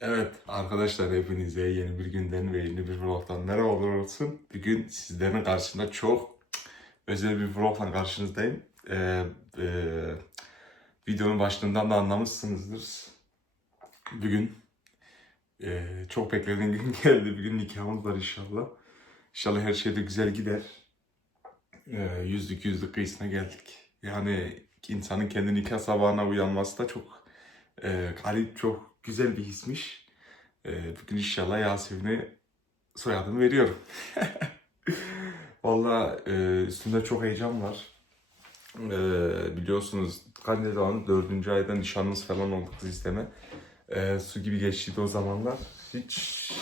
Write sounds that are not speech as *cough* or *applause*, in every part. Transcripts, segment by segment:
Evet arkadaşlar hepinize yeni bir günden ve yeni bir vlogdan merhaba olsun. Bugün sizlerin karşısında çok özel bir vlogla karşınızdayım. Ee, e, videonun başlığından da anlamışsınızdır. Bugün e, çok beklediğim *laughs* gün geldi. Bugün nikahımız var inşallah. İnşallah her şey de güzel gider. Ee, yüzlük yüzlük kıyısına geldik. Yani insanın kendi nikah sabahına uyanması da çok e, garip, çok güzel bir hismiş. E, bugün inşallah Yasemin'e soyadını veriyorum. *laughs* Valla e, üstümde çok heyecan var. E, biliyorsunuz Kandila'nın dördüncü ayda nişanımız falan oldu kız isteme. E, su gibi geçtiydi o zamanlar. Hiç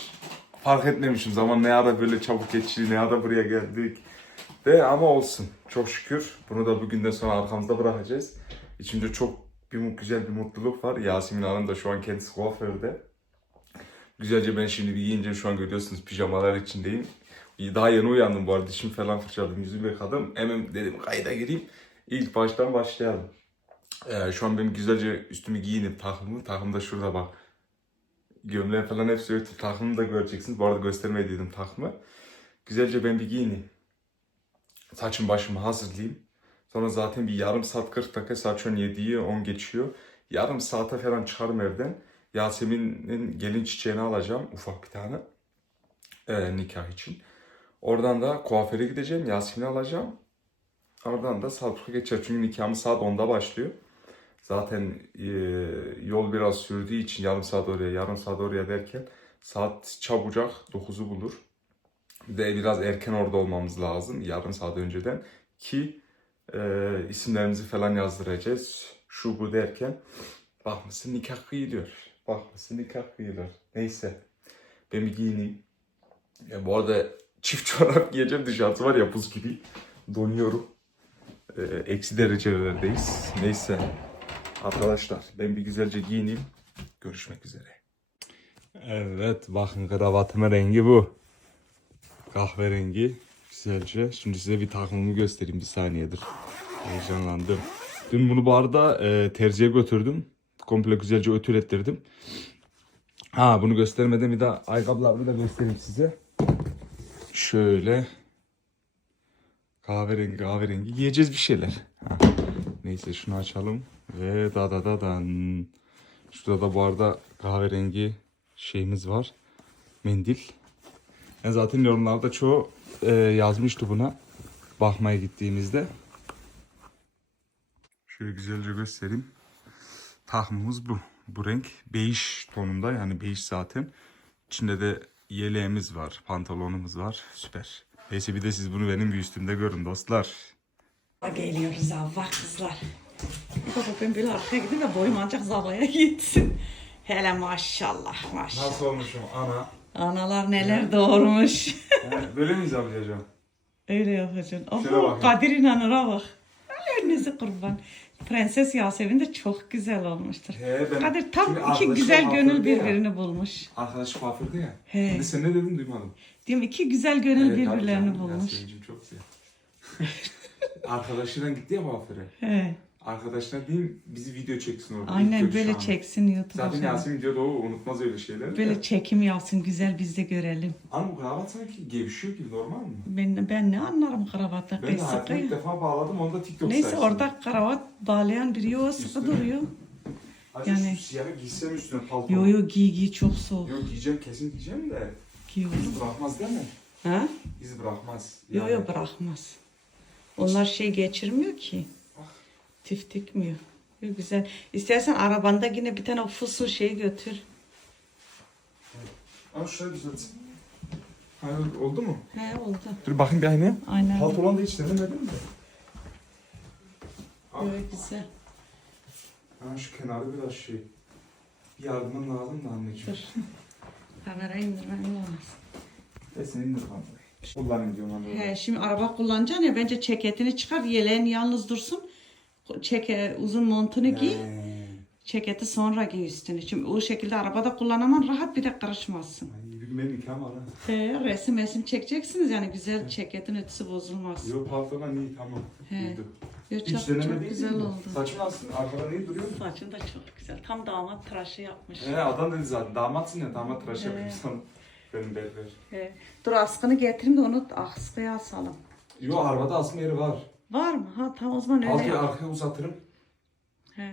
fark etmemişim zaman ne ara böyle çabuk geçti, ne ara buraya geldik. De ama olsun. Çok şükür. Bunu da bugünden sonra arkamızda bırakacağız. İçimde çok bir güzel bir mutluluk var. Yasemin Hanım da şu an kendisi kuaförde. Güzelce ben şimdi bir giyince şu an görüyorsunuz pijamalar içindeyim. Daha yeni uyandım bu arada. Dişimi falan fırçaladım, yüzümü yıkadım. Hemen dedim kayda gireyim. İlk baştan başlayalım. Ee, şu an benim güzelce üstümü giyinip takımı. Takım da şurada bak. Gömleğim falan hepsi örtü. Takımı da göreceksiniz. Bu arada göstermeye dedim takımı. Güzelce ben bir giyineyim. Saçım başımı hazırlayayım. Sonra zaten bir yarım saat 40 dakika saat şu an 7'yi 10 geçiyor. Yarım saate falan çıkarım evden. Yasemin'in gelin çiçeğini alacağım ufak bir tane. Ee, nikah için. Oradan da kuaföre gideceğim. Yasemin'i alacağım. Oradan da saat geçer. Çünkü nikahımız saat 10'da başlıyor. Zaten e, yol biraz sürdüğü için yarım saat oraya, yarım saat oraya derken saat çabucak 9'u bulur. Bir de biraz erken orada olmamız lazım yarım saat önceden ki e, isimlerimizi falan yazdıracağız. Şu bu derken bakmışsın nikah kıyılıyor. Bakmışsın nikah kıyılıyor. Neyse ben bir giyineyim. Ya bu arada çift *laughs* çorap giyeceğim dışarısı var ya buz gibi. Donuyorum. E, eksi derecelerdeyiz. Neyse arkadaşlar ben bir güzelce giyineyim. Görüşmek üzere. Evet bakın kravatımın rengi bu. Kahverengi. Güzelce. Şimdi size bir takımımı göstereyim bir saniyedir. Heyecanlandım. Dün bunu bu arada e, terziye götürdüm. Komple güzelce ötül ettirdim. Ha bunu göstermeden bir daha ayakkabılarımı da göstereyim size. Şöyle. Kahverengi kahverengi giyeceğiz bir şeyler. Ha. Neyse şunu açalım. Ve da da da dan. Şurada da bu arada kahverengi şeyimiz var. Mendil. Ya zaten yorumlarda çoğu e, yazmıştı buna. Bakmaya gittiğimizde. Şöyle güzelce göstereyim. Tahmımız bu. Bu renk bej tonunda yani bej zaten. İçinde de yeleğimiz var, pantolonumuz var. Süper. Neyse bir de siz bunu benim bir üstümde görün dostlar. Geliyoruz Allah kızlar. Baba ben böyle arkaya gideyim de boyum ancak zavaya gitsin. Hele maşallah maşallah. Nasıl olmuşum ana? Analar neler doğurmuş. Böyle mi yapacağım? Öyle yapacaksın. Şöyle Oho bakayım. Kadir İnanır'a bak. Elinizi kurban. Prenses Yasemin de çok güzel olmuştur. He, ben- Kadir Şimdi tam iki arkadaşım güzel gönül kuaförde ya. birbirini bulmuş. Arkadaş kuaförde ya. He. Şimdi sen ne dedin duymadım. Diyorum iki güzel gönül Evet, tabii birbirlerini canım, bulmuş. Yasemin'cim çok güzel. *laughs* Arkadaşıyla gitti ya kuaföre. He. Arkadaşlar diyeyim bizi video çeksin orada. Aynen böyle çeksin YouTube'a Zaten falan. Yasemin diyordu o unutmaz öyle şeyleri. Böyle de. çekim yapsın güzel biz de görelim. Ama bu kravat sanki gevşiyor gibi normal mi? Ben, ben ne anlarım kravatla? Ben de hayatımda ya. ilk defa bağladım onu da TikTok Neyse sayesinde. orada kravat bağlayan biri yok sıkı Üstüne. duruyor. Acı yani- şu siyahı giysem üstüne palto. Yo yo giy giy çok soğuk. Yok giyeceğim kesin giyeceğim de. Giy. İz bırakmaz değil mi? Ha? İz bırakmaz. Yo Yani- yo bırakmaz. Onlar şey geçirmiyor ki. Tiftikmiyor. Yo, güzel. İstersen arabanda yine bir tane o fusul şeyi götür. Ama şöyle düzeltsin. Hayır oldu mu? He oldu. Dur bakayım bir aynaya. Aynen. Pantolon da hiç denemedim de. Böyle güzel. Ha şu kenarı biraz şey. Bir yardımın lazım da anneciğim. Dur. Kamerayı indirmem olmaz. E senin de kamerayı. Kullanayım diyorum hani. He, şimdi araba kullanacaksın ya bence ceketini çıkar yeleğin yalnız dursun. Çeke, uzun montunu giy. He. Ceketi sonra giy üstüne. Şimdi o şekilde arabada kullanamam rahat bir de karışmazsın. Nikahım var ha. He, resim resim çekeceksiniz yani güzel ceketin ötüsü bozulmaz. Yok pantolon iyi tamam. He. Uydu. Ya Hiç çok, deneme çok değil güzel mi? oldu. Saçın aslında arkadan iyi duruyor. Saçın da çok güzel. Tam damat tıraşı yapmış. He adam dedi zaten damatsın ya damat tıraş He. yapayım sana. Benim berber. He. Dur askını getireyim de onu askıya asalım. Yo arabada asma yeri var. Var mı? Ha tamam o zaman öyle yap. arkaya uzatırım. He.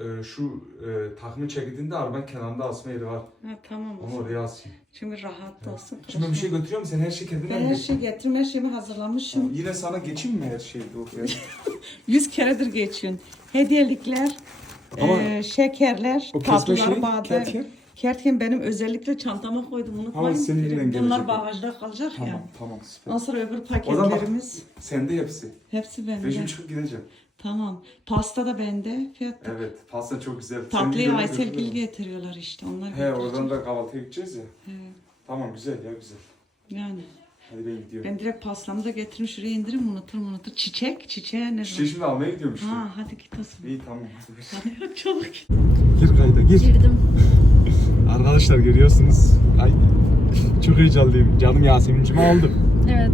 Ee, şu e, takımı çekildiğinde arabanın kenarında asma yeri var. Ha tamam o Onu zaman. oraya asayım. Şimdi rahat olsun. Şimdi ben bir şey götürüyor musun? Sen her şey kendine Ben mi her geçtin? şeyi getirdim, her şeyimi hazırlamışım. Yine sana geçeyim mi her şeyi? Yok ya. *laughs* Yüz keredir geçiyorsun. Hediyelikler, Ama eee, şekerler, tatlılar, şey, badem. Kertken? Benim özellikle çantama koydum unutmayın. Ama senin elinden Bunlar gelecek. bagajda kalacak ya. tamam tamam süper. Ondan sonra öbür O zaman paketlerimiz. sende hepsi. Hepsi Ben bende. şimdi çıkıp gideceğim. Tamam. Pasta da bende. Fiyat Evet pasta çok güzel. Tatlıyı Aysel getiriyorlar işte. Onlar He oradan da kahvaltıya gideceğiz ya. He, Tamam güzel ya güzel. Yani. Hadi ben gidiyorum. Ben direkt pastamı da getirdim şuraya indirim unuturum unutur. Çiçek, çiçeğe ne zaman? şimdi almaya gidiyorum işte. Ha hadi git o zaman. İyi tamam. Hadi çabuk git. Gir kayda gir. Girdim. Arkadaşlar görüyorsunuz. Ay çok heyecanlıyım. Canım Yasemin'cimi aldım. Evet.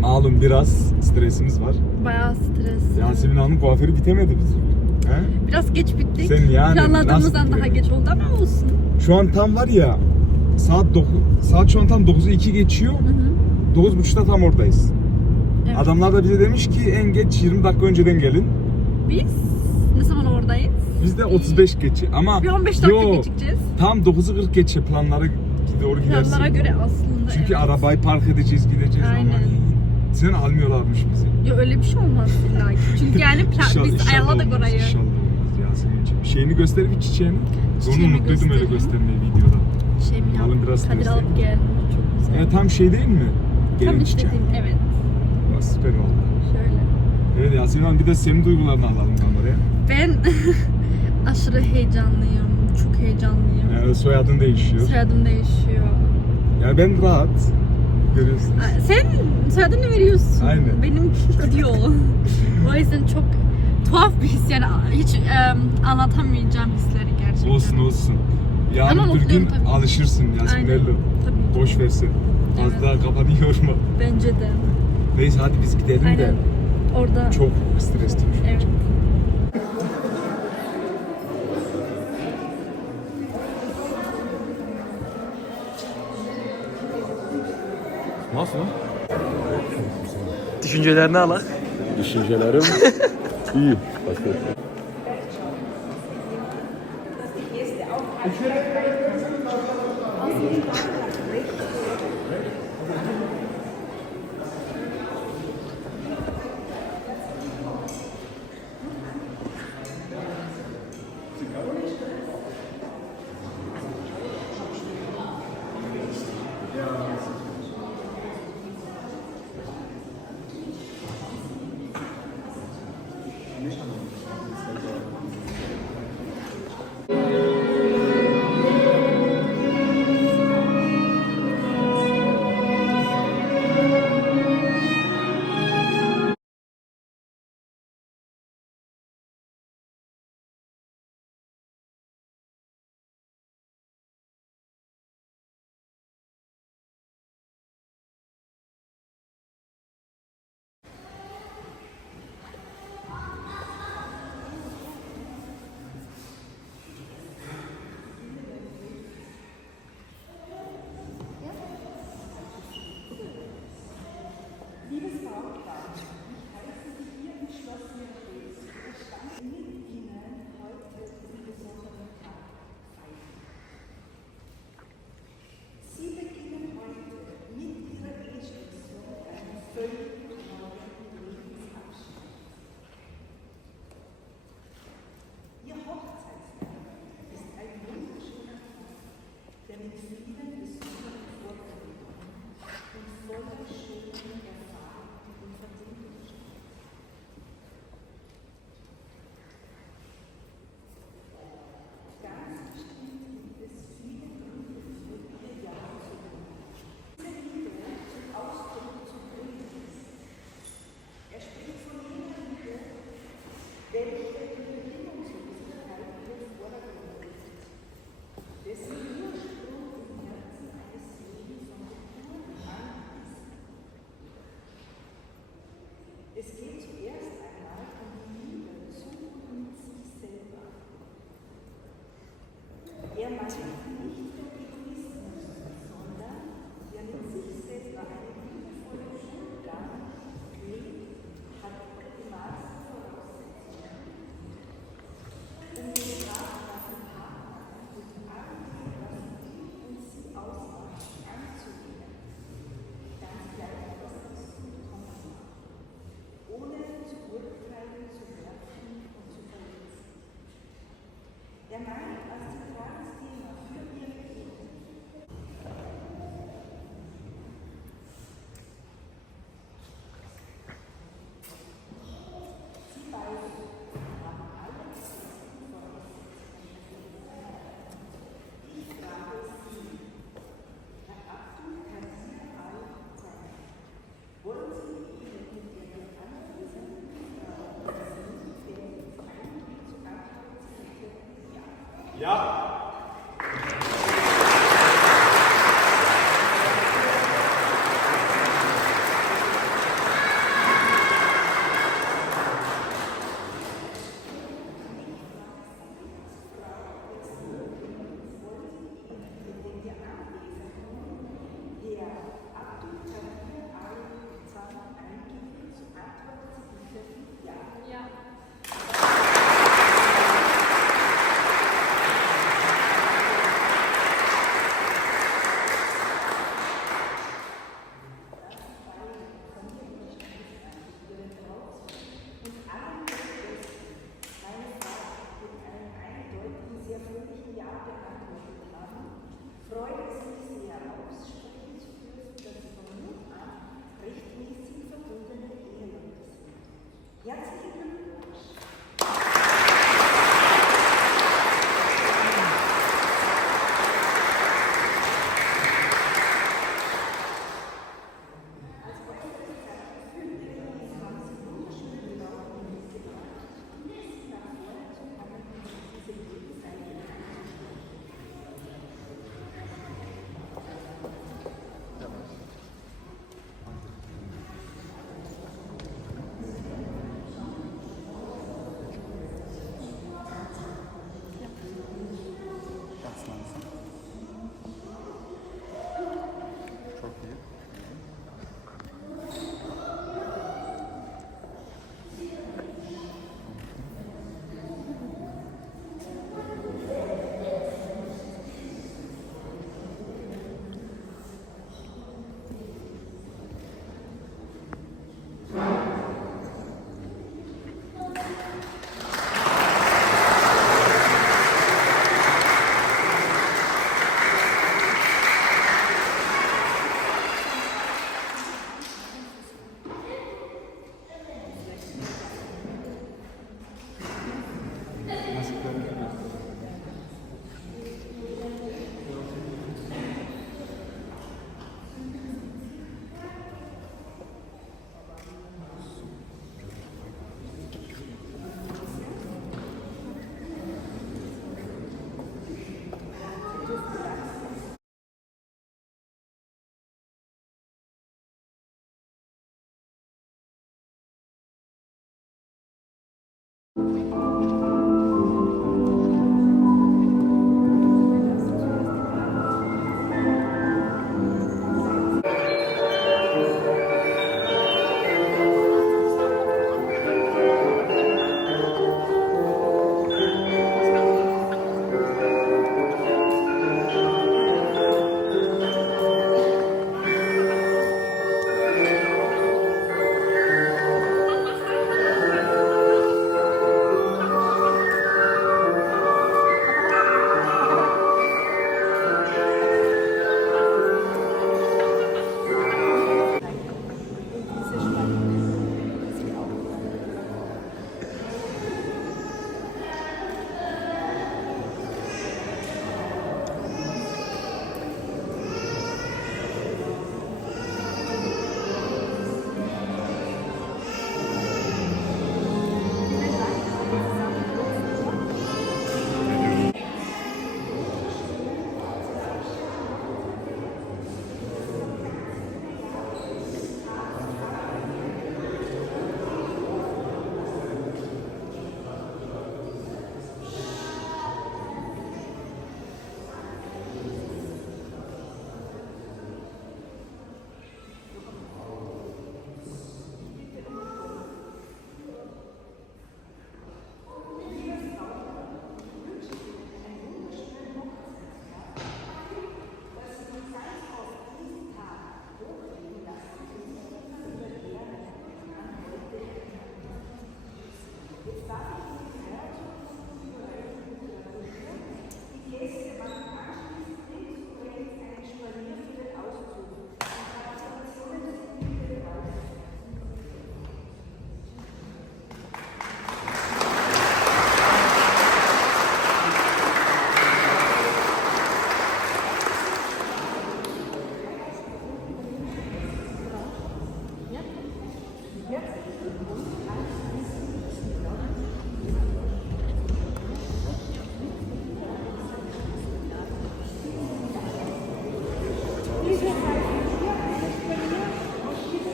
Malum biraz stresimiz var. Bayağı stres. Yasemin Hanım kuaförü bitemedi bizim. He? Biraz geç bittik. Sen yani Planladığımızdan daha geç oldu ama olsun. Şu an tam var ya saat 9 saat şu an tam 9'u 2 geçiyor. Hı hı. 9.30'da tam oradayız. Evet. Adamlar da bize demiş ki en geç 20 dakika önceden gelin. Biz ne zaman oradayız? Biz de 35 geçe ama Bir 15 dakika yo, gecikeceğiz. tam 9'u 40 geçe planlara doğru gidersin. Planlara göre aslında. Çünkü evet. arabayı park edeceğiz gideceğiz Aynen. ama sen almıyorlarmış bizi. Yo, öyle bir şey olmaz illa. Çünkü *laughs* yani plan, biz ayarladık orayı. İnşallah olmaz Yasemin'ciğim. Şeyini göster bir çiçeğini. Onu Çiçeğimi unuttuydum öyle göstereyim. göstermeyi videoda. Şey mi Alın biraz yaptım? Kadir alıp gelmiş. Çok güzel. Ya tam şey değil mi? Gelin Tam çiçeği. istediğim evet. Aa, Süper oldu. Şöyle. Evet Yasemin Hanım bir de senin duygularını alalım kameraya. Ben *laughs* aşırı heyecanlıyım. Çok heyecanlıyım. Yani soyadın değişiyor. Soyadım değişiyor. Ya ben rahat. Görüyorsun. Sen soyadını veriyorsun. Aynen. Benim *laughs* gidiyor. o yüzden çok tuhaf bir his yani hiç em, anlatamayacağım hisleri gerçekten. Olsun olsun. Yarın Ama bir gün tabii. alışırsın. Erlo. Tabii. Boş versin. Az Evet. daha kafanı yorma. Bence de. Neyse hadi biz gidelim de. Aynen. Orada Çok stresliyim şu an. Nasıl? Düşüncelerini alak. Düşüncelerim iyi.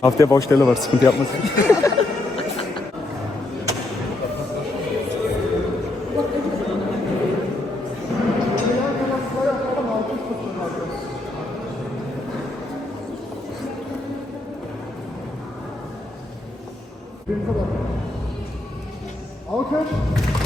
Auf der Baustelle war es und die hat man sich. Okay.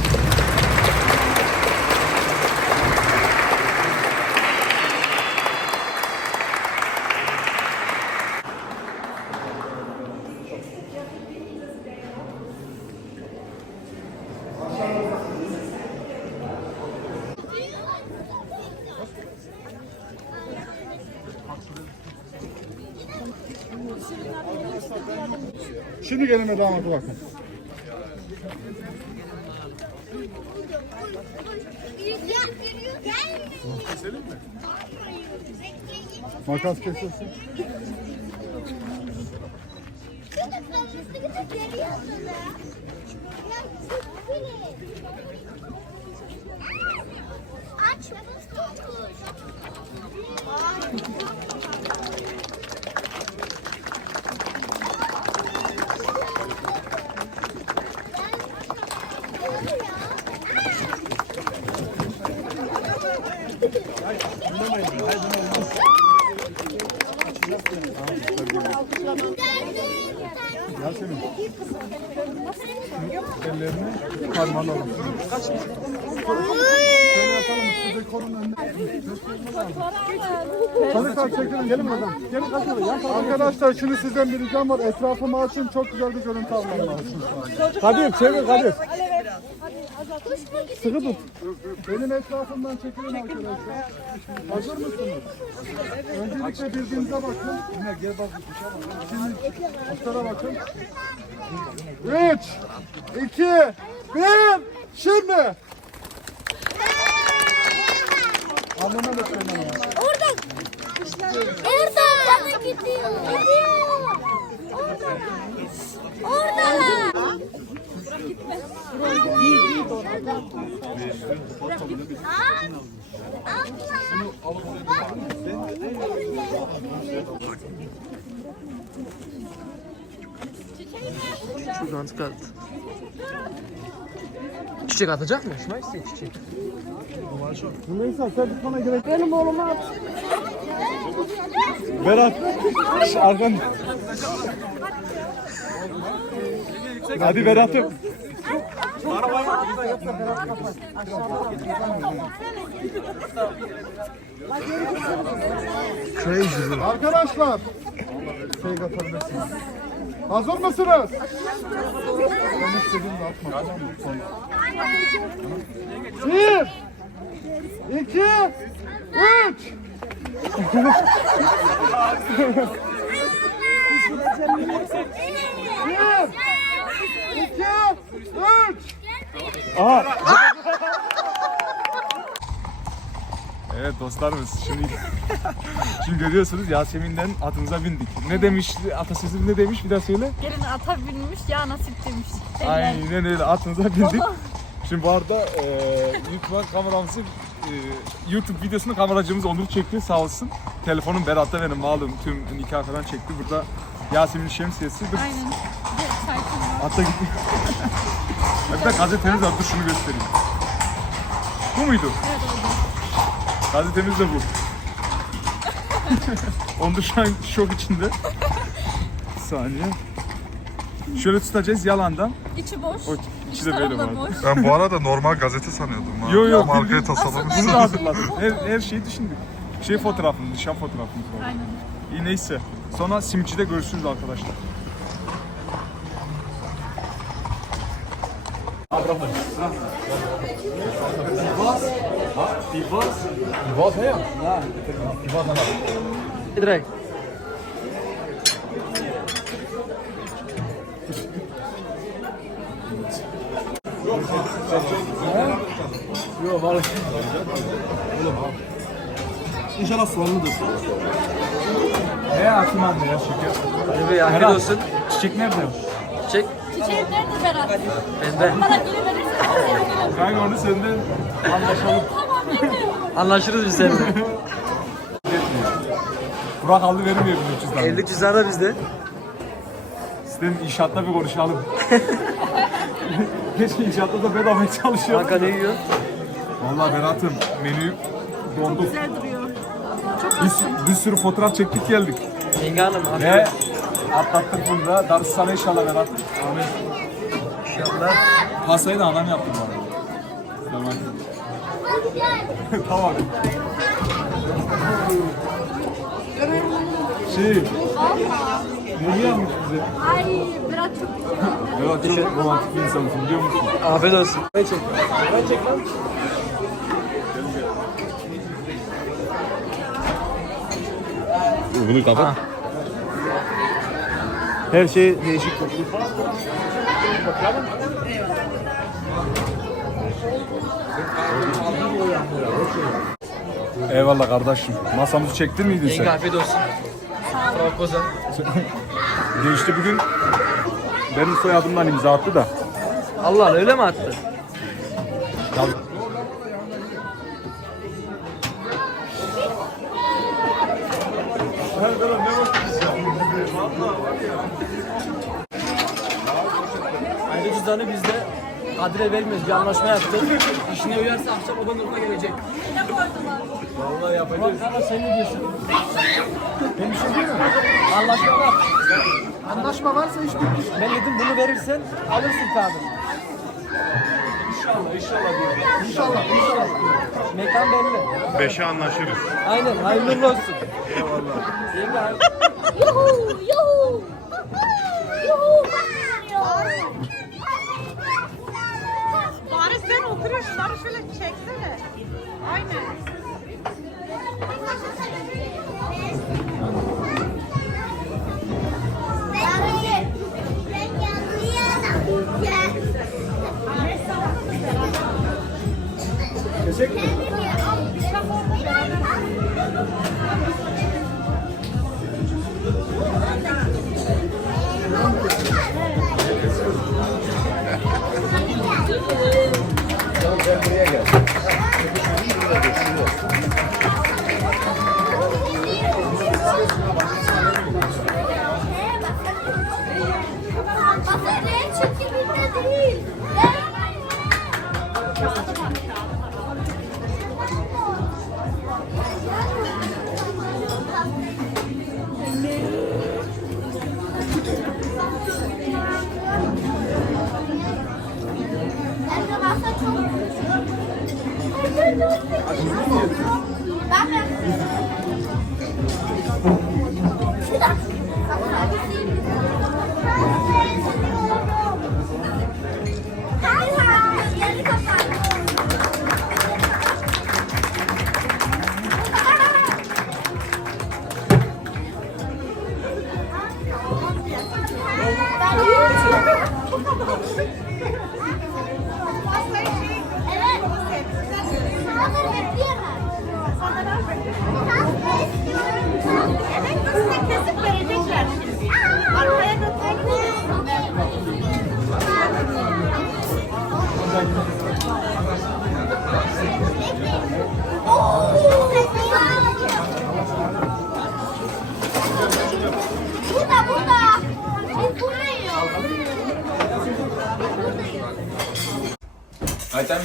Gelin ve damatı bakın. Makas kesilsin. Aç dokuz. Yasemin. Ellerini parmağına alın. Şöyle yapalım. Siz dekorun önüne. Sarı kart çekin. Gelin bakalım. Gelin kaçın. Arkadaşlar şimdi sizden bir ricam var. Etrafımı açın. Çok güzel bir görüntü almam lazım. Kadir çevir Kadir. Sıkı tut. Benim etrafımdan çekilin arkadaşlar. Hazır mısınız? Öncelikle birbirinize bakın. Gel bak. Şimdi ustara bakın. 3, 2, 1, şimdi. Alnına da söyle. Orada. Orada. Bana gidiyor. Gidiyor. Orada. Orada. Şuradan çıkart. çiçek atacak mı? Şuna istiyor çiçek. Neyse sen bana gerek. Benim oğluma at. Berat. Arkan. Hadi Berat'ım. Crazy. Arkadaşlar. Şey atabilirsiniz. Hazır mısınız? Bir. iki, Üç. Bir. İki, Üç. *laughs* *laughs* Evet dostlarımız şimdi *laughs* şimdi görüyorsunuz Yasemin'den atımıza bindik. Ne demiş atasözü ne demiş bir daha söyle. Gelin ata binmiş ya nasip demiş. Aynen öyle atımıza bindik. Şimdi bu arada e, YouTube kameramızı e, YouTube videosunu kameracımız Onur çekti sağ olsun. Telefonum Berat'ta benim malum tüm nikah falan çekti. Burada Yasemin şemsiyesi. Aynen. Ol. Hatta gitti. Hatta gazetemiz var dur şunu göstereyim. Bu muydu? Evet oldu. Gazetemiz de bu. Onur şu an şok içinde. Bir saniye. Şöyle tutacağız yalandan. İçi boş. O İç içi de böyle var. boş. Ben bu arada normal gazete sanıyordum. Ha. Yo, yo, Ama bildiğin- arkaya tasarlamışsın. Bunu da hazırladım. Her, her şeyi düşündük. Şey fotoğrafımız, nişan fotoğrafımız var. Aynen. İyi neyse. Sonra simitçide görüşürüz arkadaşlar. Direkt. İnşallah soğanlıdır. Ne atım anne ya şeker? Abi afiyet olsun. Çiçek nerede? Çiçeğin nerede Berat? bende. Bana geri verirsen. Kanka onu senden anlaşalım. Anlaşırız biz seninle. Burak aldı vermiyor 1300 tane. Evlilik cüzdanı da bizde. Sizden inşaatta bir konuşalım. Keşke inşaatta da bedava çalışıyor. Kanka ne yiyor? Vallahi Berat'ım menü donduk. Güzel duruyor. Çok Bir, sü- bir sürü fotoğraf çektik geldik. Yenge hanım Ve afiyet atlattık bunu da. Darısı sana inşallah Berat. Amin. inşallah. Pastayı da anam yaptı bu arada. Tamam. *laughs* tamam. Şey, ne yapmış bize? Ay Berat çok güzel. Berat çok romantik bir insansın biliyor musun? Afiyet olsun. Ben çek. Ben çek lan. Bunu kapat. Her şey değişik. Eyvallah kardeşim. Masamızı çektin miydin Yenge sen? afiyet olsun. Propoza. *laughs* Geçti bugün benim soyadımdan imza attı da. Allah öyle mi attı? Ayrıca cüzdanı bizde Kadir'e vermiyoruz. Bir anlaşma yaptık. İşine uyarsa akşam odanın önüne gelecek. Vallahi yapacağız. Kanka sen ne diyorsun? Ben bir şey mi? Anlaşma var. Anlaşma varsa iş bitmiş. Ben dedim bunu verirsen alırsın tabi. İnşallah, inşallah diyorum. İnşallah, inşallah. Mekan belli. Beşe anlaşırız. Aynen, hayırlı olsun. Yuhu yuhu. Yuhu. Oturuyor şunları şöyle çeksene. Aynen. Gel.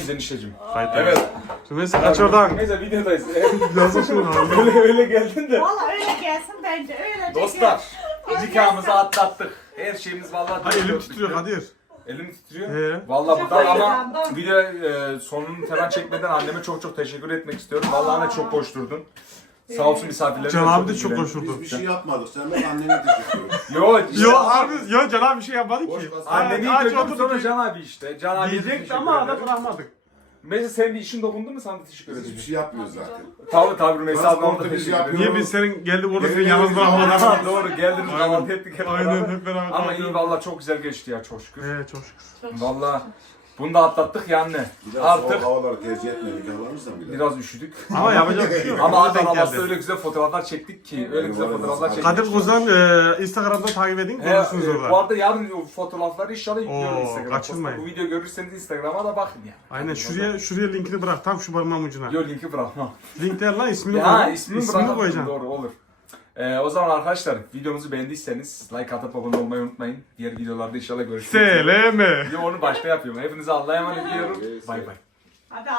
Kayıtta mıyız enişteciğim? Kayıtta. Evet. Rümeysa kaç oradan. Neyse videodayız. *laughs* Yazın şunu abi. *laughs* öyle öyle geldin de. Valla öyle gelsin bence öyle. Dostlar nikahımızı atlattık. Her şeyimiz vallahi Ay elim titriyor. Kadir. Elim titriyor. He. Vallahi buradan ama video e, sonunu falan çekmeden anneme çok çok teşekkür etmek istiyorum. Vallahi anne çok koşturdun. Sağ olsun misafirlerine. Can abi de çok ilgilen- koşurdu. Biz bir şey yapmadık. Sen ben annene teşekkür ederim. *laughs* Yo işte. Yo abi, yo Can abi bir şey yapmadı Boş ki. bas- Aç gördüm oturdu sonra Can abi işte. Can abi Diyecekti ama da bırakmadık. Mesela senin bir işin dokundu mu sana da teşekkür Biz hiçbir ederim. şey yapmıyoruz zaten. Tabii tabii Rümeysa ablam da biz teşekkür yapıyoruz. ederim. Niye biz senin geldik orada seni yalnız ederim bırakmadık. Doğru geldiniz Aynen. kahvaltı ettik hep Aynen beraber. hep beraber. Ama iyi kalkıyoruz. valla çok güzel geçti ya çok şükür. He çok şükür. Valla bunu da atlattık ya anne. Bir daha Artık soğuk havaları tercih etme. Nikahlanırsan bile. biraz üşüdük. Ama yapacak bir şey yok. Ama Öyle denk Adana havasında geldi. öyle güzel fotoğraflar çektik ki. Öyle güzel fotoğraflar çektik. Kadir Kuzan e, Instagram'da takip edin He, görürsünüz e, bu orada. arada yarın o fotoğrafları inşallah yüklüyorum Oo, Instagram'a. kaçırmayın. Bu videoyu görürseniz Instagram'a da bakın ya. Aynen şuraya şuraya linkini bırak tam şu parmağım ucuna. Yo linki bırakmam. Link değil lan ismini Ya koy. ismini, ismini bırakalım. koyacaksın. Doğru olur. Ee, o zaman arkadaşlar videomuzu beğendiyseniz like atıp abone olmayı unutmayın. Diğer videolarda inşallah görüşürüz. Seleme. De onu başka yapıyorum. Hepinize Allah'a emanet ediyorum. Bay bay. Hadi